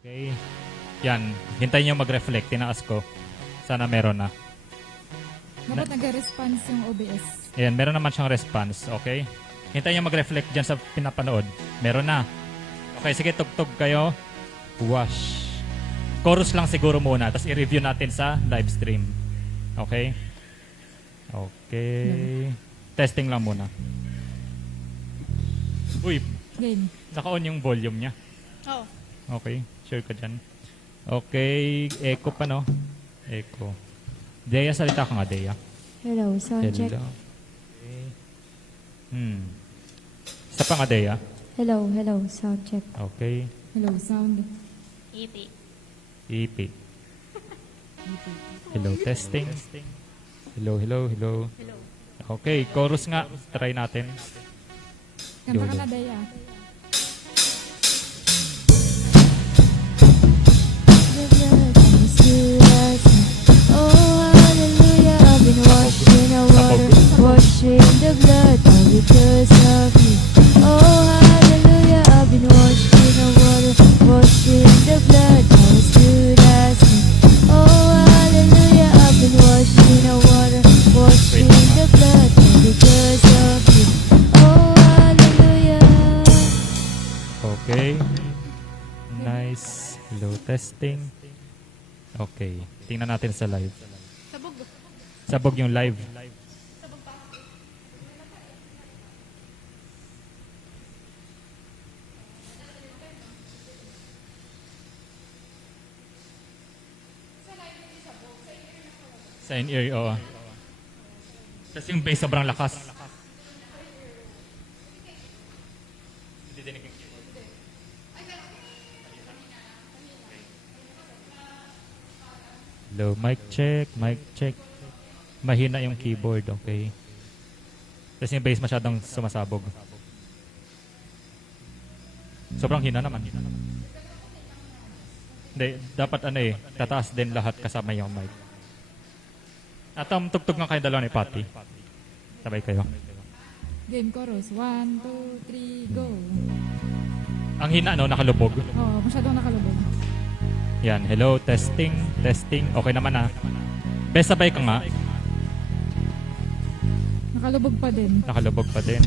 Okay. Yan. Hintayin nyo mag-reflect. Tinaas ko. Sana meron na. Dapat nag-response yung OBS. Ayan, meron naman siyang response. Okay? Hintayin nyo mag-reflect dyan sa pinapanood. Meron na. Okay, sige, tugtog kayo. Wash. Chorus lang siguro muna. Tapos i-review natin sa live stream. Okay? Okay. Testing lang muna. Uy, Game. naka-on yung volume niya. Oh. Okay, sure ka dyan. Okay, echo pa no? Echo. Dea, salita ka nga, Dea. Hello, sound check. Hello. Okay. Isa pa nga, Dea. Hello, sound check. Okay. Hello, sound. Ipi. Ipi. Hello, testing. Hello. Hello. Okay, chorus nga. Try natin. Kanta ka na, Daya. The blood comes to us. Oh, hallelujah, I've been washed in the water, washed in the blood, all because of you. Oh, hallelujah, I've been washed in the water, washed in the blood, all as good as me. Oh, hallelujah, I've been washed in the water, washed in the blood, all because of you. Oh, hallelujah. Okay. Nice. Hello, testing. Okay. Tingnan natin sa live. Sabog. Sabog yung live. Sa in-ear, oo. Tapos yung bass sobrang lakas. Hindi dinig yung keyboard. Hello, mic check, mic check. Mahina yung keyboard, okay. Tapos yung bass masyadong sumasabog. Sobrang hina naman. Hindi, dapat tataas din lahat kasama yung mic. At tugtog nga kayo dalawa ni Patty. Sabay kayo. Game chorus. 1, 2, 3, go. Ang hina, nakalubog. Oo, masyadong nakalubog. Yan, hello, testing. Okay naman na. Best sabay ka nga. Nakalubog pa din. Nakalubog pa din.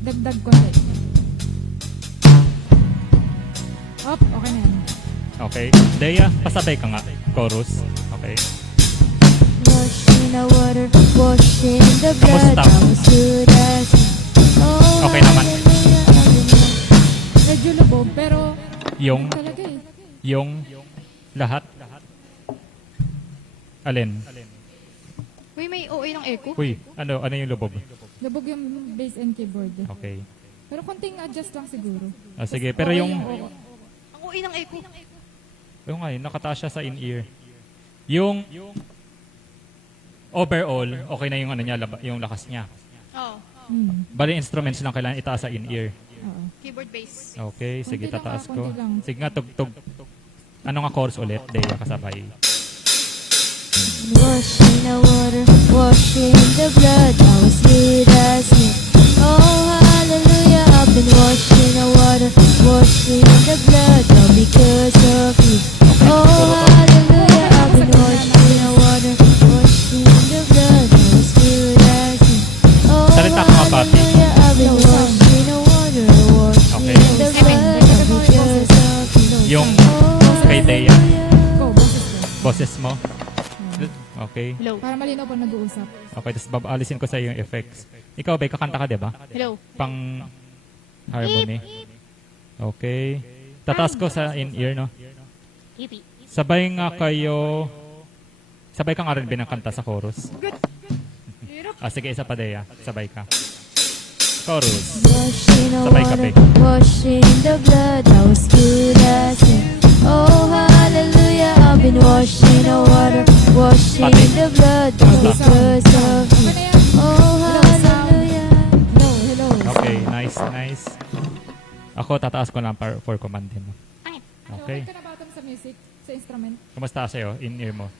Dagdag konti. Up, okay na yan. Okay. Dea, pasabay ka nga. Chorus. Okay. Washed in the water, washed in the blood, Kamusta? I was good as oh, Okay naman. Medyo lubog, pero Yung, talaga eh. yung lahat. Alin? Uy, may OA ng echo. Uy, ano yung lubog? Lubog yung bass and keyboard. Okay. Pero konting adjust lang siguro. Sige, pero Okay yung, Ang OA ng echo. yung nakataas siya sa in-ear. Yung overall, okay na yung yung lakas niya. Oh. Bali instruments lang kailangan itaas sa in-ear. Oo. Keyboard bass. Okay, sige, Konti lang, tataas ko. konti lang. Sige nga, tugtog. Ano nga chorus ulit? Dea, kasabay. Washed in the water, washed in the blood, I was good as new. Oh, hallelujah, I've been washed in the water, washed in the blood, all because of you. Oh, hallelujah, I've been washed in the water, washed in the blood, I was good as new. Oh, Salita ka nga, Papi. hallelujah, I've been washed in the water, washed Okay. in the blood, all because of you. Yung Oh, kay Dea, Go, boses ko. boses mo. Okay. Hello. Para malinaw pa nag-uusap. Okay, tapos alisin ko sa yung effects. Ikaw, Bay, kakanta ka, di ba? Hello. Pang harmony. Okay. Tataas ko sa in-ear, no? Ipi. Sabay nga kayo. Sabay ka nga rin binakanta sa chorus. Sige, isa pa, Dea. Sabay ka. Chorus. Washed in the Sabay ka, water, Bek. washed in the blood, I was good as new. Oh, hallelujah, I've been washed in the water, washed in Pati. the blood, all because of you. Okay na yan. Oh, hallelujah. Hello. Okay, nice. Ako, tataas ko lang for command din. Okay. Okay ka na bottom sa music, sa instrument? Kumusta sa'yo? In-ear mo?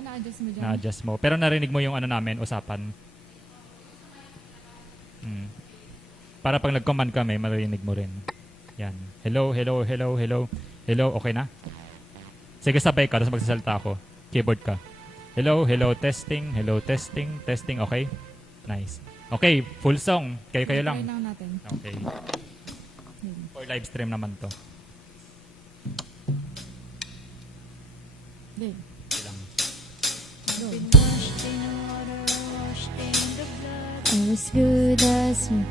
Na-adjust mo dyan? Na-adjust mo. Pero narinig mo yung namin, usapan. Para pag nag-command kami, marinig mo rin. Yan. Hello, hello, hello, hello. Hello, okay na? Sige, sabay ka, tapos magsasalita ako. Keyboard ka. Hello, hello, testing, testing, okay? Nice. Okay, full song. Kayo lang. Try lang natin. Okay. For live stream naman to. Game. Okay lang. Go. I'm as good as me.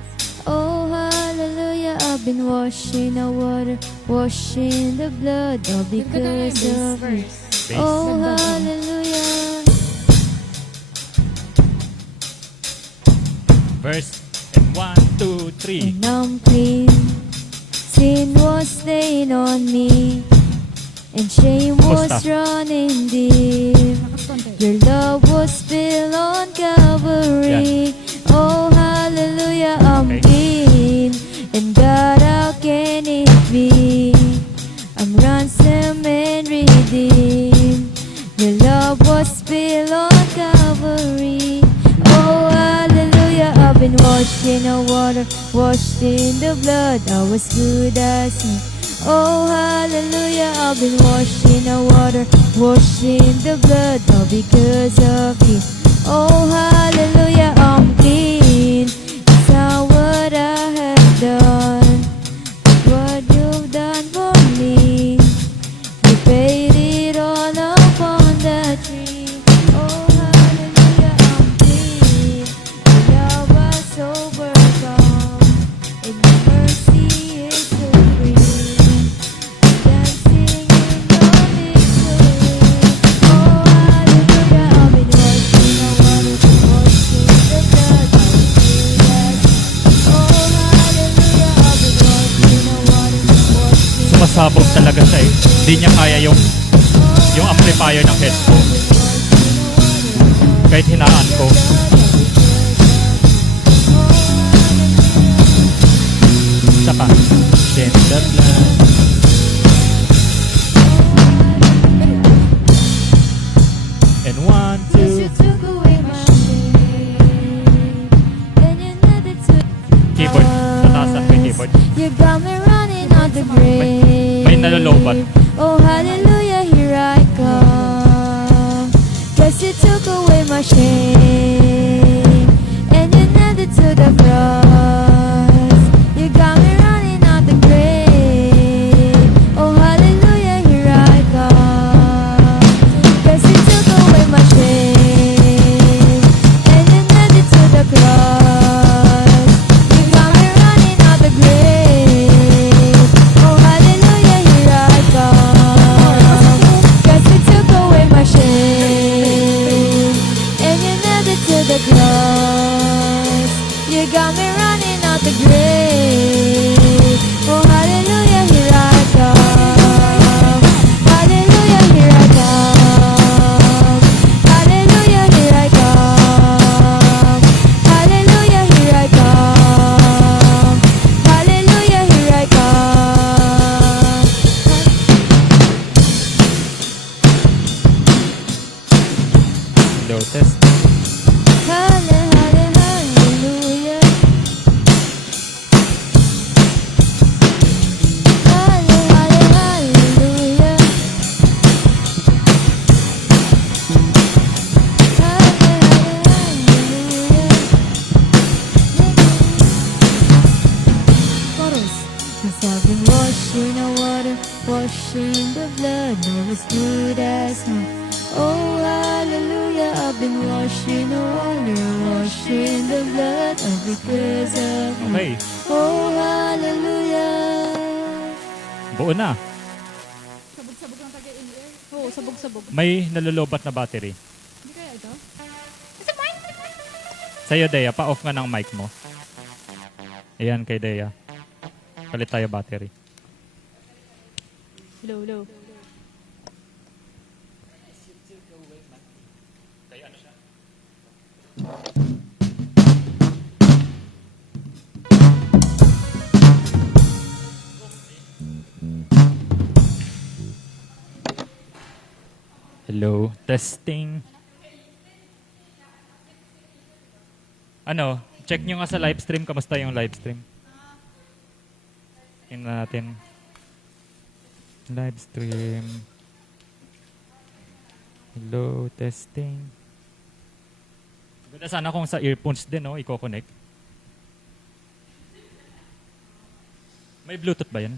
Oh, hallelujah, I've been washed in the water, washed in the blood, all because of you. Verse. Bass. Oh, Ganda, oh. hallelujah. Verse. And 1, 2, 3. And I'm clean. Sin was stained on me, and shame was Basta. running deep. Lakas konti. Your love was spilled on Calvary. Oh, hallelujah, I'm Okay. clean. And God, how can it be? I'm ransomed and redeemed. Your love was spilled on Calvary. Oh, hallelujah, I've been washed in the water, washed in the blood. I was good as me. Oh, hallelujah, I've been washed in the water, washed in the blood, all because of you. Oh, hallelujah, I'm clean. It's not what I have done, it's what you've done for me. You paid it all upon the tree. Oh, hallelujah, I'm clean. Your love has overcome, and your mercy is supreme. Dancing in your victory. Oh, hallelujah, I've been washed in the water, washed in the blood, I was good as. Oh, hallelujah, I've been washed in the water, washed in the Sumasabog talaga siya eh. Hindi niya kaya yung amplifier ng headphone. Kahit hinaan ko. Isa pa. Then the blood. And 1, Yes, you 2. took away my shame, and you never took Keyboard. Tataasan ko yung keyboard. You got me running out the grave. May nalolobat. Oh, hallelujah, here I come. Yes, you took away my shame, and you never took the cross. You got me running out the grave. Oh, hallelujah, here I come. Yes, you took away my shame, and you never took the cross. You got me running out the grave. Oh, hallelujah, here I come. Yes, you took away my shame, and you never took the cross. You got me running out the grave. Oh, hallelujah, here I come. Hallelujah, here I come. Hallelujah, here I come. Hallelujah, here I come. Hallelujah, here I come. Low test. Hallelujah. Hallelujah. Chorus. Cause I've been washed in the water, washed in the blood, now as good as new. Oh, hallelujah, I've been washed in the water, washed in the blood, all because of you. Okay. Oh, hallelujah. Buo na. Sabog-sabog lang taga in air. Oo, sabog-sabog. May nalolobat na battery. Hindi kaya ito? Sa'yo, Dea, pa-off nga ng mic mo. Ayan kay Dea. Palit tayo battery. Hello, hello. Hello, testing. Ano, check nyo nga sa live stream. Kamusta yung live stream? Tingnan natin. Live stream. Hello, testing. Ganda sana kung sa earphones din, no? Iko-connect. May Bluetooth ba yan?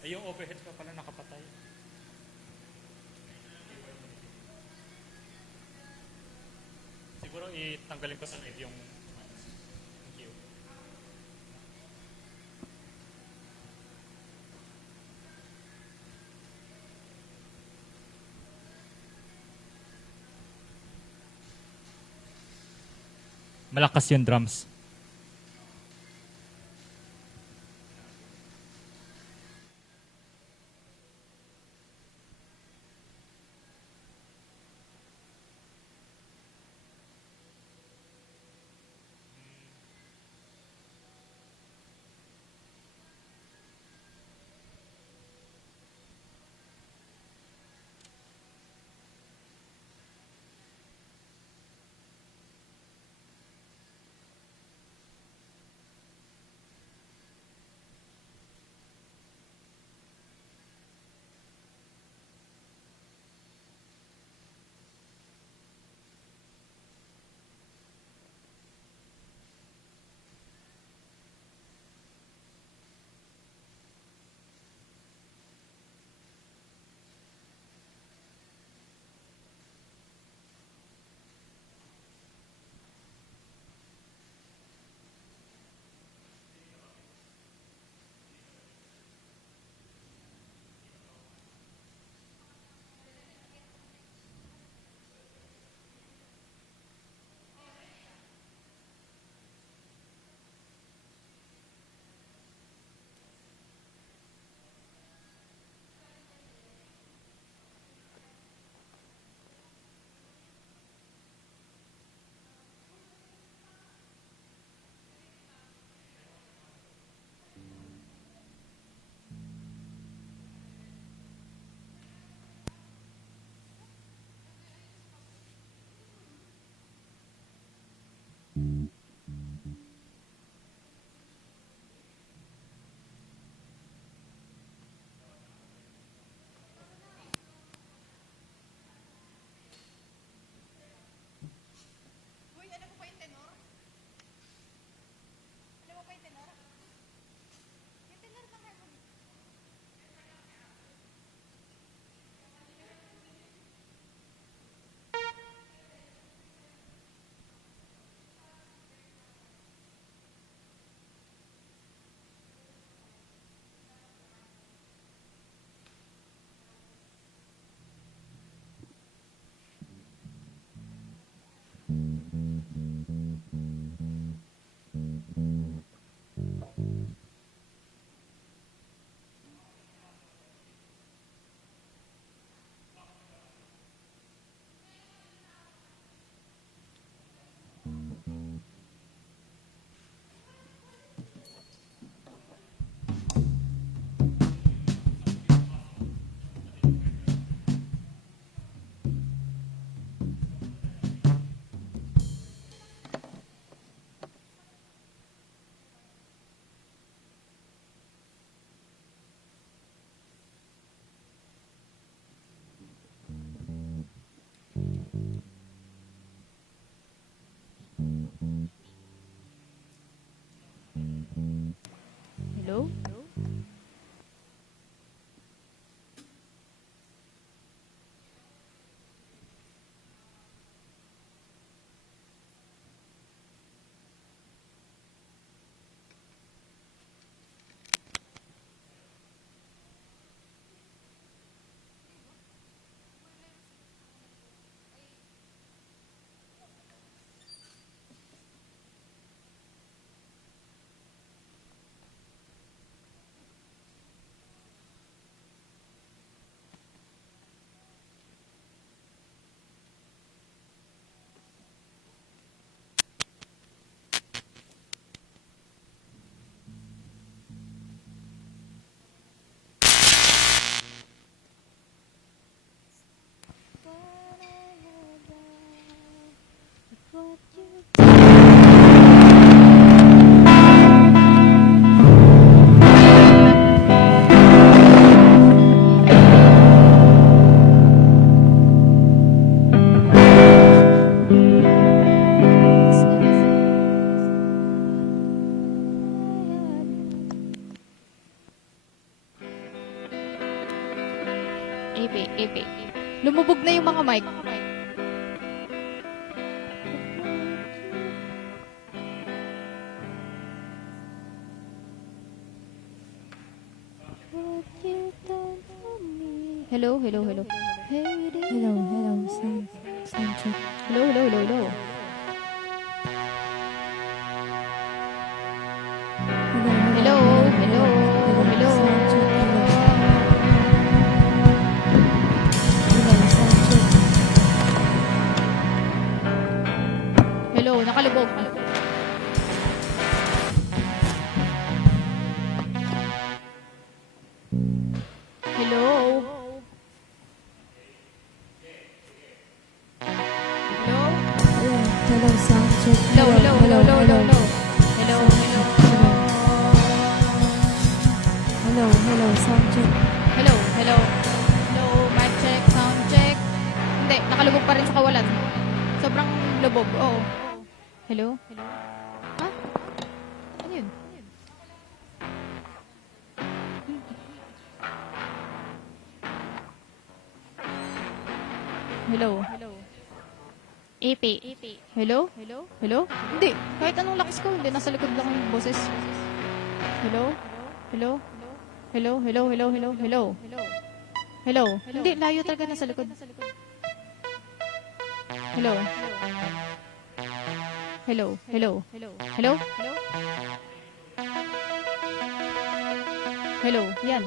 Ay, yung overhead pa pala nakapatay. Siguro itanggalin ko sa live yung queue. Malakas yung drums. Hello? AP. Lumubog na yung mga mic. What you done for me. Hello. Hello, sound check. Hello. Hello, Hello. sound check. Hello, sound check. Hello, nakalubog. Hello. Hello. Hello, sound check. Hello. Hello, sound check. Hello. Mic check, sound check. Hindi, nakalubog pa rin sa kawalan. Sobrang lubog. Oo. Hello. Ah? Ano yun? Hello. AP. Hello? Hindi. Kahit anong lakas ko, hindi. Nasa likod lang yung boses. Hello? Hello? Hindi, layo talaga nasa likod. Hello? Hello? Yan.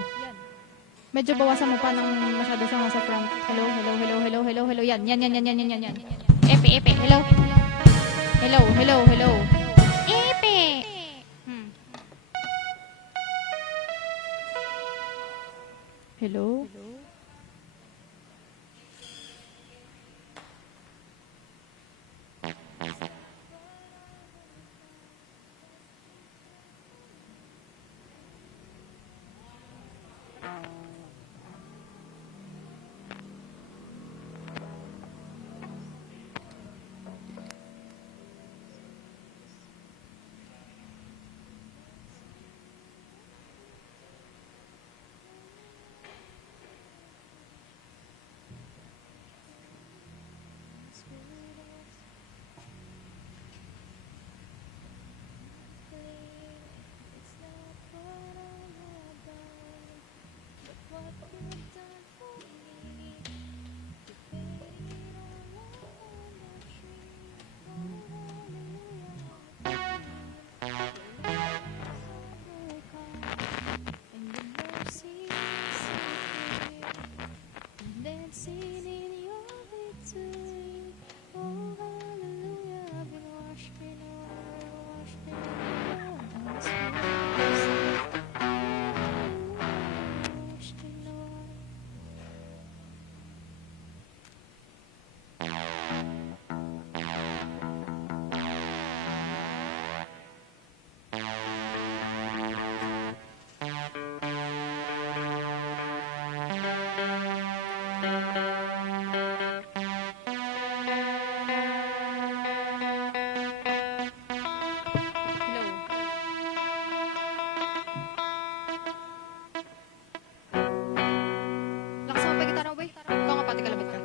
Medyo bawasan mo pa ng masyado siya sa front. Hello? Yan. AP. Hello? AP. Hello? Lakas mo pa gitara, boy. Ikaw nga pati kalabit ka.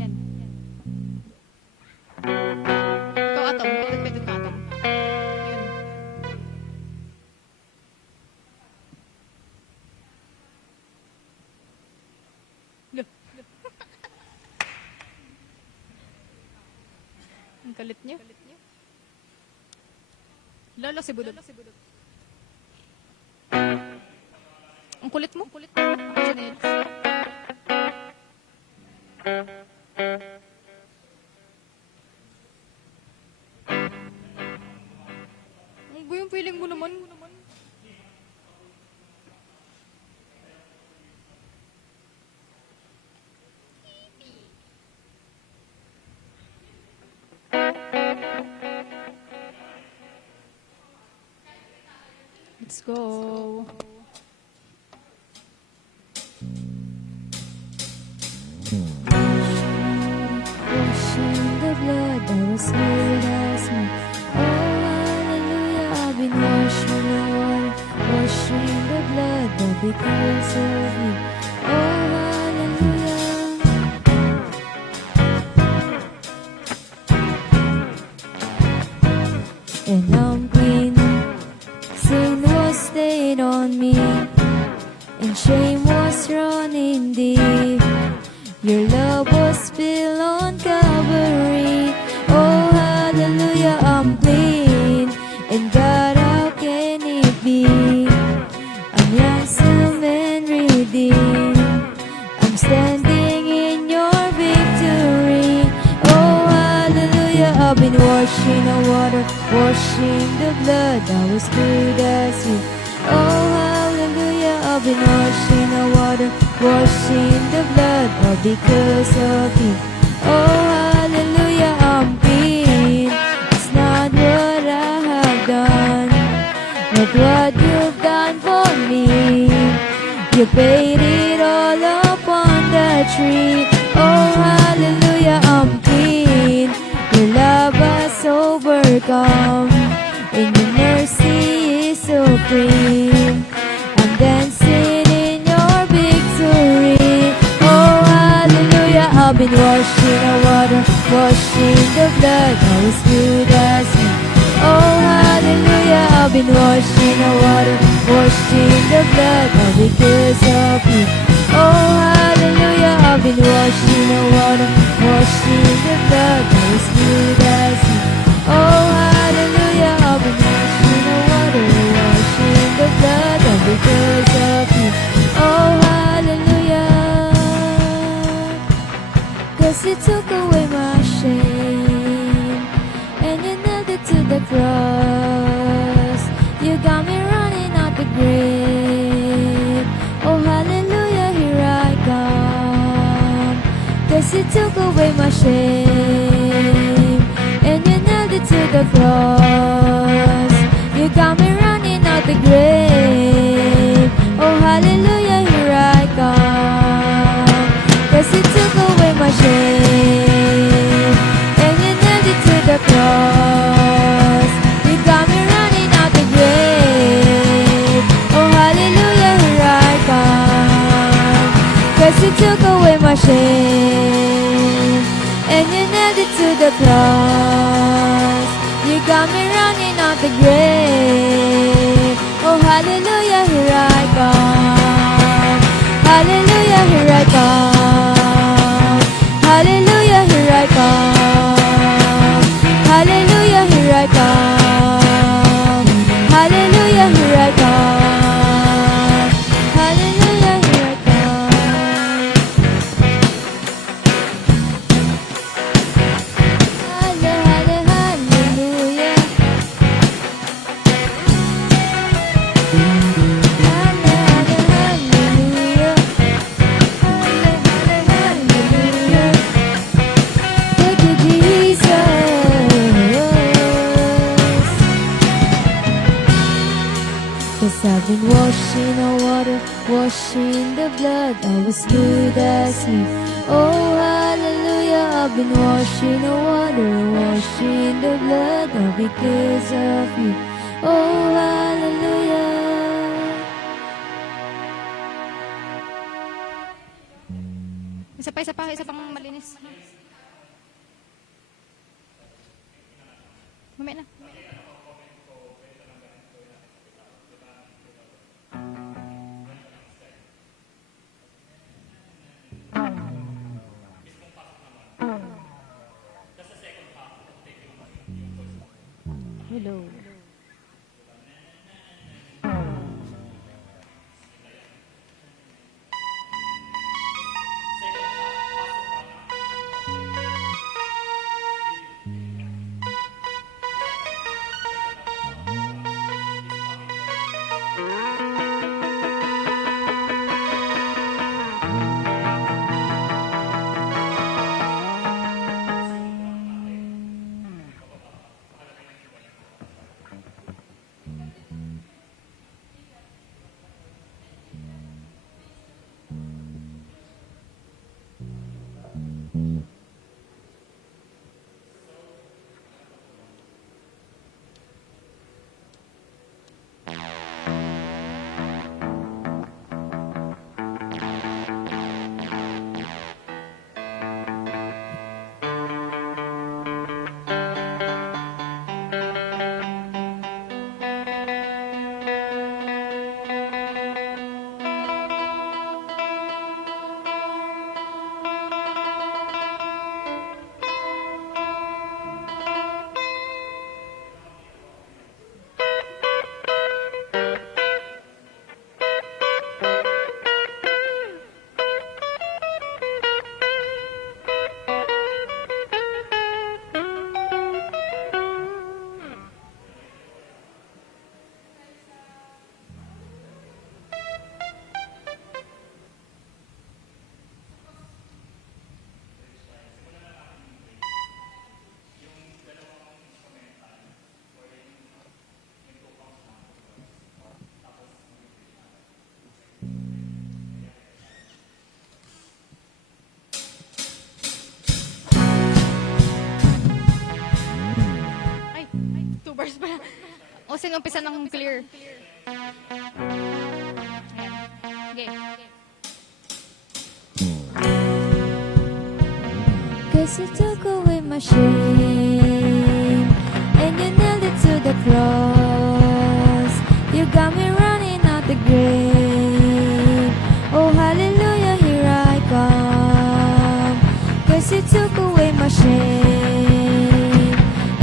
Yan. Ikaw atom. Pindot ka atom. Yun. Ang kalit niyo. Lalo si Budod. Ang kulit mo. Ako chinelas. Ang ba yung feeling mo naman? Let's go. Washed in the blood that was healed as me. Oh, hallelujah, I've been washed in the water. and I'm clean. Sin was stayed on me, and shame was running deep. Your love was spilled on Calvary. Oh, hallelujah, I'm clean. And God, how can it be? I'm ransomed and redeemed. I'm standing in your victory. Oh, hallelujah, I've been washed in the water, washed in the blood. I was good as you. Oh, hallelujah, I've been washed in the water, washed in the blood, all because of you. Oh, hallelujah, I'm clean. It's not what I have done, but what you've done for me. You paid it all upon the tree. Oh, hallelujah, I'm clean. Your love has overcome, and your mercy is supreme. I'm dancing in your victory. Oh, hallelujah, I've been washed in the water, washed in the blood. I was good as you. Oh, hallelujah, I've been washed in the water, washed in the blood, all because of you. Oh, hallelujah, I've been washed in the water, washed in the blood, I was good as you. Oh, hallelujah, I've been washed in the water, washed in the blood, all because of you. Oh, hallelujah, 'cause you took away my shame, and you nailed it to the cross. You got me running out the grave. Oh, hallelujah, here I come. 'Cause you took away my shame, and you nailed it to the cross. You got me running out the grave. Oh, hallelujah, here I come. 'Cause you took away my shame, and you nailed it to the cross. You got me running out the grave. Oh, hallelujah, here I come. 'Cause you took away my shame, and you nailed it to the cross. You got me running out the grave. Oh, hallelujah, here I come. Hallelujah, here I come. Hallelujah, here I come. Hallelujah, here I come. Hallelujah, here I come. Hallelujah, here I come. Hallelujah. Hallelujah. Hallelujah. Thank you, Jesus. 'Cause I've been washed in the water, washed in the blood. I was good as you. Oh, hallelujah, I've been washed in the water, washed in the blood, all because of you. Oh, hallelujah. Isa pang malinis. Mamaya na. Hello. pala. O, sinumpisa ng clear. Ayan. Okay. Cause you took away my shame and you nailed it to the cross. You got me running out the grave. Oh hallelujah, here I come. Cause you took away my shame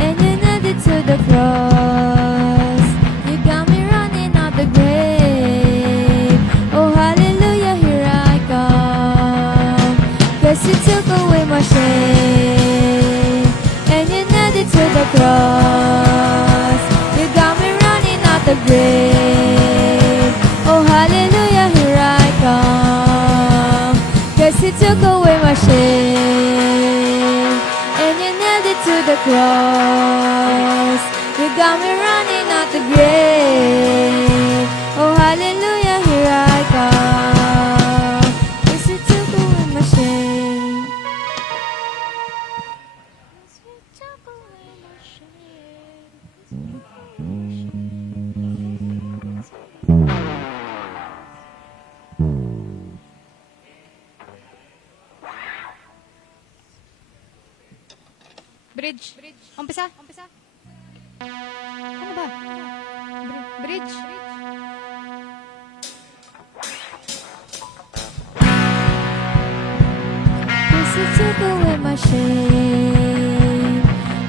and you nailed it to the cross. You got me running out the grave. Oh hallelujah, here I come. Cause you took away my shame and you nailed it to the cross. You got me running out the grave. Oh hallelujah, here I come. Cause you took away my shame and you nailed it to the cross. You got me running out the grave. Oh hallelujah, here I come. Cause you took away my shame. Bridge. Umpisa. Ano ba? Bridge. Cause you took away my shame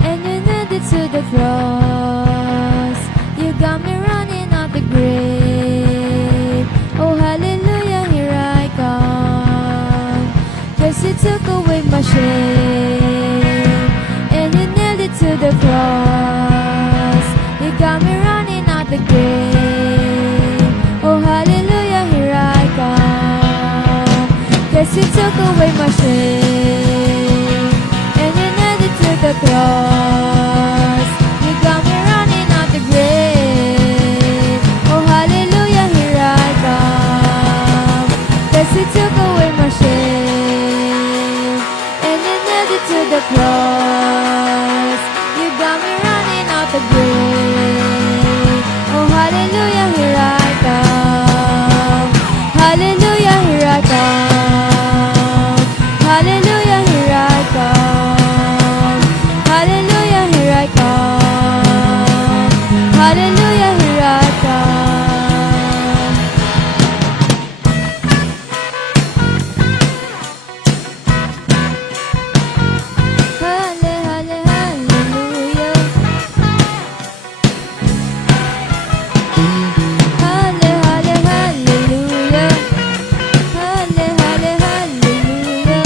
and you nailed it to the cross. You got me running out the grave. Oh hallelujah, here I come. Cause you took away my shame and you nailed it to the cross. You got me running out the grave. Oh hallelujah, here I come. Cause you took away my shame and you nailed it to the cross. You got me running out the grave. Oh hallelujah, here I come. Cause you took away my shame and you nailed it to the cross. You got me running out the grave. Oh hallelujah, here I come. Hallelujah, here I come. Hallelujah, here I come. Hallelujah, here I come. Hallelujah, here I come. Hallelujah. Hallelujah. Hallelujah.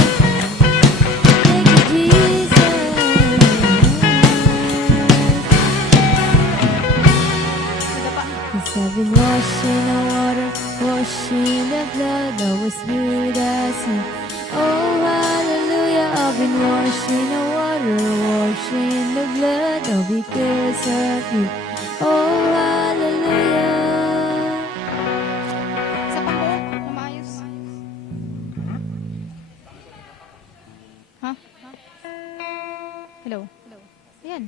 Thank you, Jesus. 'Cause I've been washed in the water, washed in the blood, I was good as sin. Oh hallelujah, I've been washed in the water, washed in the blood, all because of you. Oh hallelujah. Sa pambuo. Maayos. Ha? Hello. Ayan.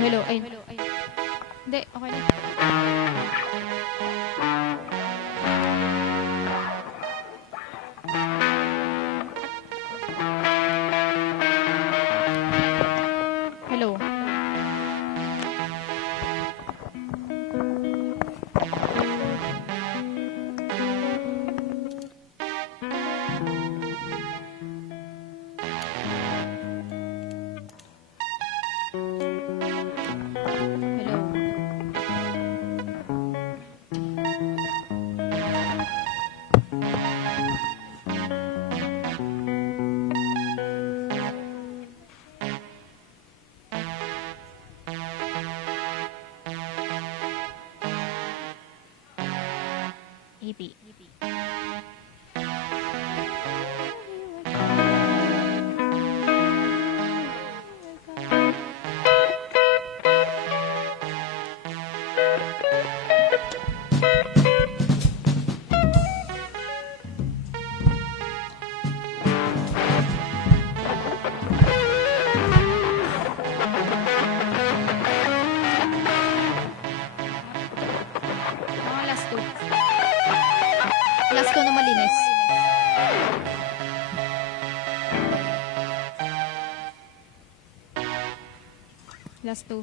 Hello. Ay. Hindi, okay na. Hello. Hello. EP. Mga last two. Last two na malinis. Last two.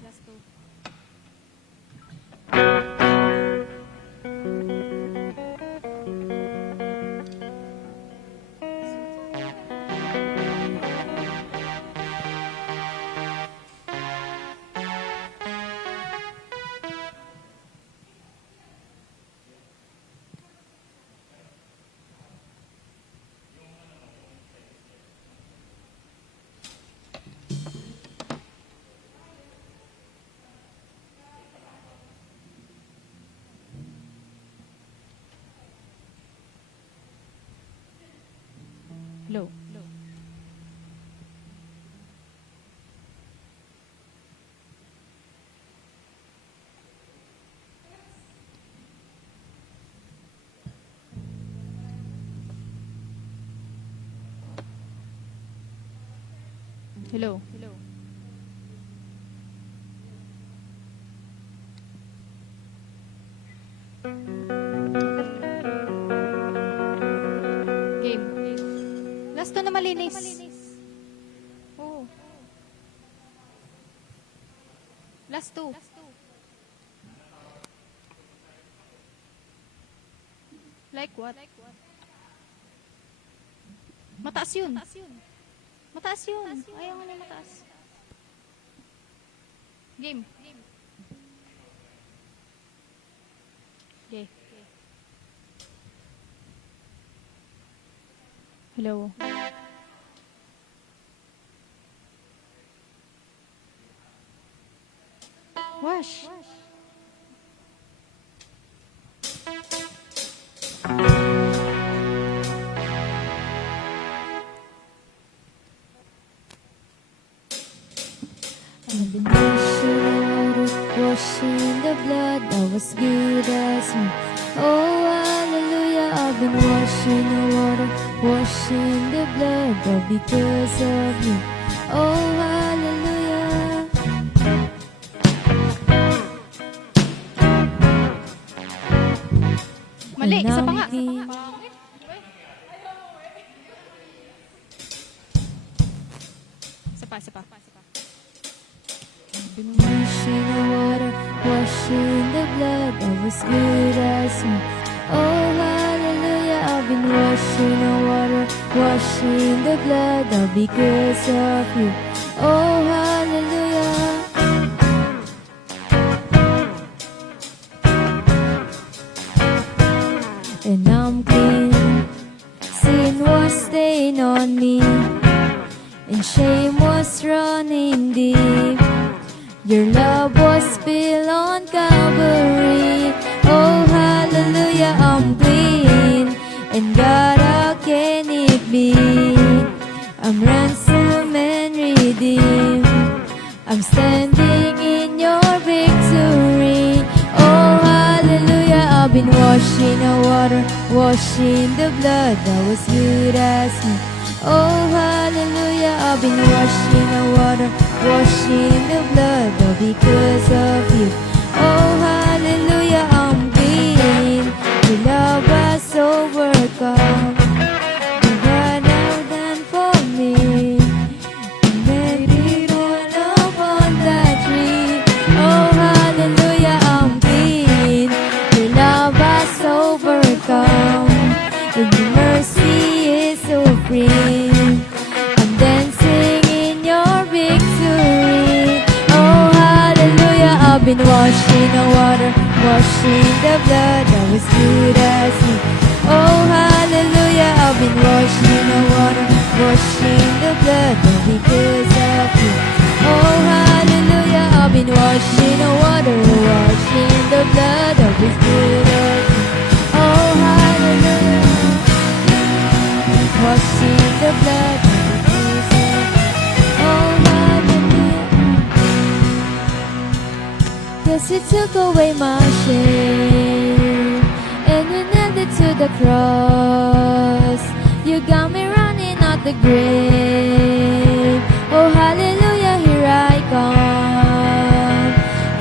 Hello. Hello. Game. Last two na malinis. Oh. Last two. Like what? Mataas yun. Mataas yun. Ayaw nga na mataas. Game. Okay. Hello. Wash. I've been washing the water, washing the blood that was good as me. Oh, hallelujah, I've been washing the water, washing the blood, but because of you. Oh, hallelujah. Mali, isa pa nga. Isa pa. I've been washing the water, washing the blood that was good as me. Oh, hallelujah, I've I've been washed in the water, washed in the blood, all because of you. Oh, hallelujah. And I'm clean. Sin was stained on me, and shame was running deep. Your love was spilled on Calvary. Oh, hallelujah, I'm clean. And God, how can it be? I'm ransomed and redeemed. I'm standing in your victory. Oh, hallelujah, I've been washed in the water, washed in the blood that was good as me. Oh, hallelujah, I've been washed in the water, washed in the blood, all because of you. Oh, hallelujah, I'm clean. Your love has overcome. You got out done for me. And then you went upon that tree. Oh, hallelujah, I'm clean. Your love has overcome. And your mercy is so free. I'm dancing in your victory. Oh, hallelujah, I've been washed in the water, washed in the blood that was good as me. Oh, hallelujah, I've been washed in the water, washed in the blood all because of you. Oh, hallelujah, I've been washed in the water, washed in the blood that was good as me. Oh, hallelujah, washed in the blood that was good as me. Oh, hallelujah. Yes, you took away my shame, and you nailed it to the cross. You got me running out the grave. Oh, hallelujah, here I come.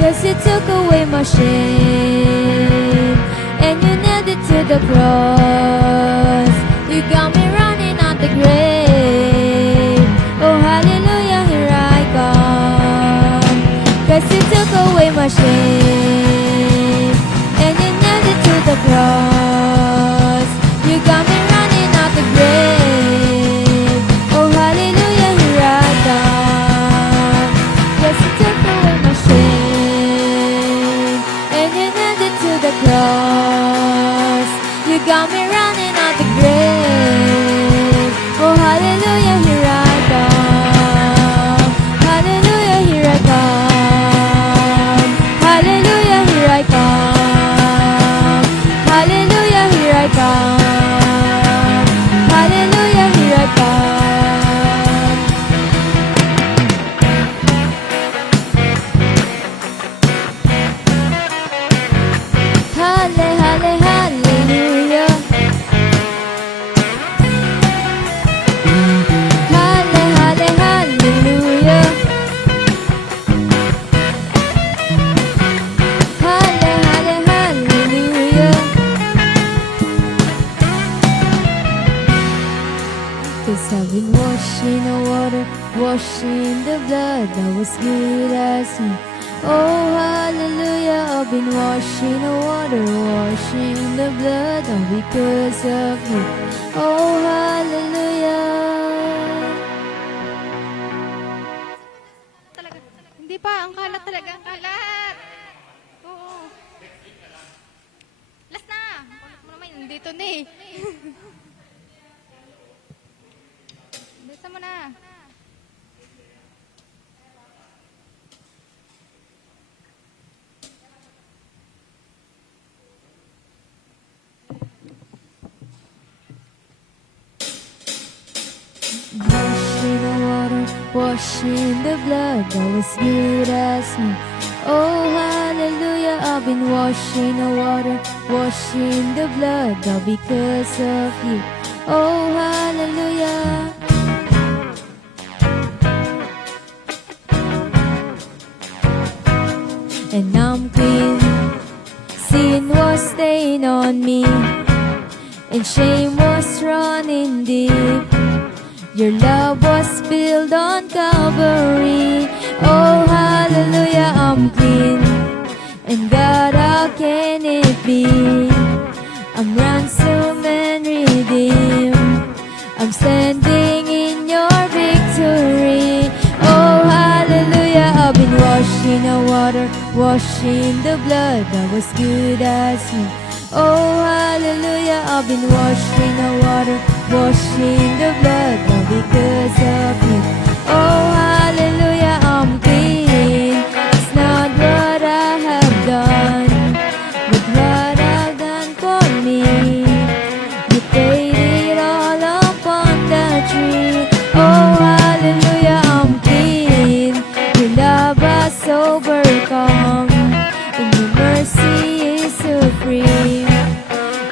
Yes, you took away my shame, and you nailed it to the cross. You got me running out the grave. Oh, hallelujah, here I come. Cause you took away my shame, and you nailed it to the cross. You got me running out the grave. Oh, hallelujah, here I come. Cause you took away my shame, and you nailed it to the cross. You got me running out the grave. Oh, hallelujah, here I come. Hallelujah, here I come. Hallelujah, here I come. Hallelujah, here I come. Hallelujah, here I come. Halle, halle, hallelujah. Halle, halle, hallelujah. Halle, halle, hallelujah. Cause I've been washed in the water, washed in the blood that was good as me. Oh, hallelujah, I've been washed in the water, washed in the blood, all because of you. Oh, hallelujah. Talaga. Hindi pa, ang kalat talaga, ang kalat. Oo. Last na. Bakit mo naman, nandito na eh. Dito mo na. Washed in the water, washed in the blood that was good as me. Oh, hallelujah, I've been washed in the water, washed in the blood all because of you. Oh, hallelujah. And I'm clean. Sin was stained on me, and shame was running deep. Your love was spilled on Calvary. Oh, hallelujah, I'm clean. And God, how can it be? I'm ransomed and redeemed. I'm standing in your victory. Oh, hallelujah, I've been washed in the water, washed in the blood that was good as new. Oh, hallelujah, I've been washed in the water, washed in the blood, all because of you. Oh, hallelujah, I'm clean. It's not what I have done, but what I've done for me. You paid it all upon the tree. Oh, hallelujah, I'm clean. Your love has overcome, and your mercy is supreme.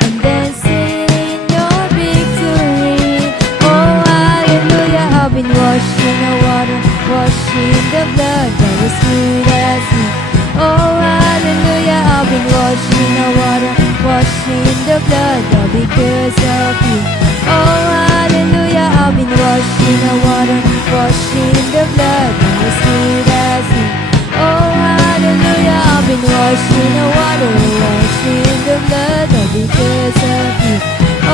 I'm dancing in your victory. Oh, hallelujah, I've been washed in the water, washed in the blood that was good as me. Oh, hallelujah, I've been washed in the water, washed in the blood all because of you. Oh, hallelujah, I've been washed in the water, washed in the blood that was good as me. Oh, hallelujah, I've been washed in the water, washed in the blood all because of you.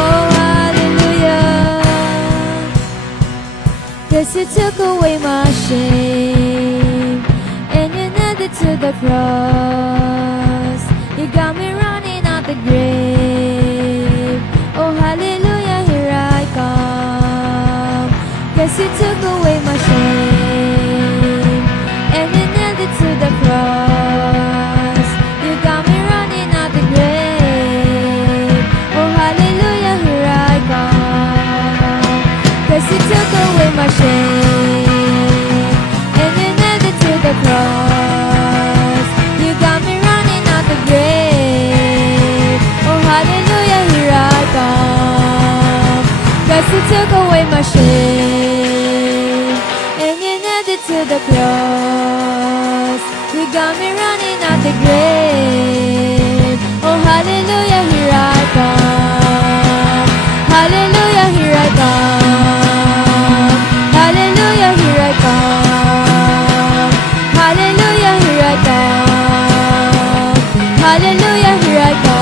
Oh, hallelujah. Yes, you took away my shame, and you nailed it to the cross. You got me running out the grave. Oh, hallelujah, here I come. Yes, you took away my shame, and you nailed it to the cross. You got me running out the grave. Oh, hallelujah, here I come. Yes, you took away my shame, and you nailed it to the cross. You got me running out the grave. Oh, hallelujah, here I come. Yes, you took away my shame, and you nailed it to the cross. You got me running out the grave. Oh, hallelujah, here I come. Hallelujah, here I come. Hallelujah, here I come. Hallelujah, here I come. Hallelujah, here I come.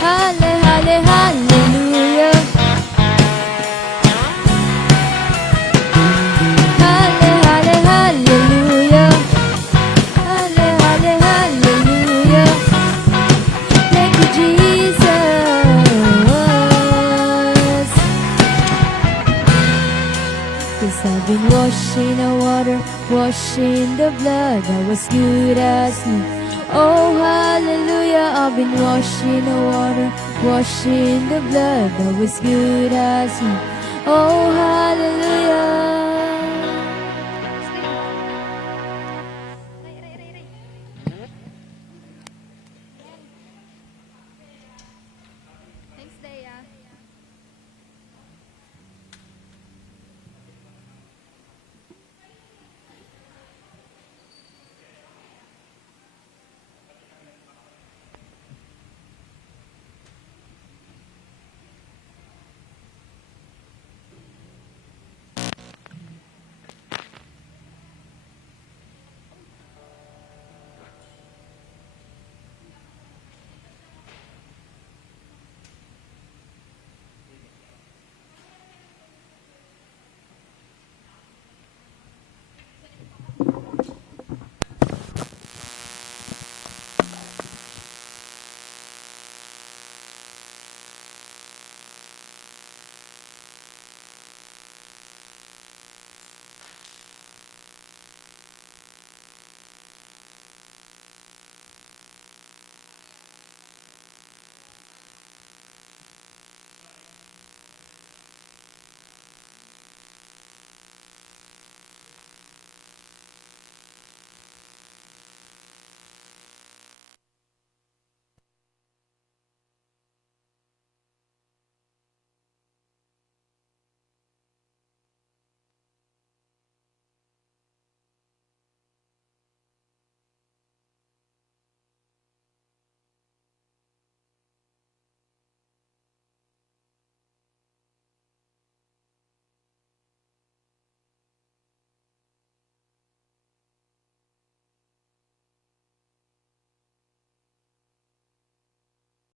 Hallelujah. Hallelujah. Hallelujah. Thank you, Jesus. 'Cause I've been washed in the water, washed in the blood that was good as new. Oh, hallelujah, I've been washed in the water, washed in the blood that was good as new. Oh, hallelujah.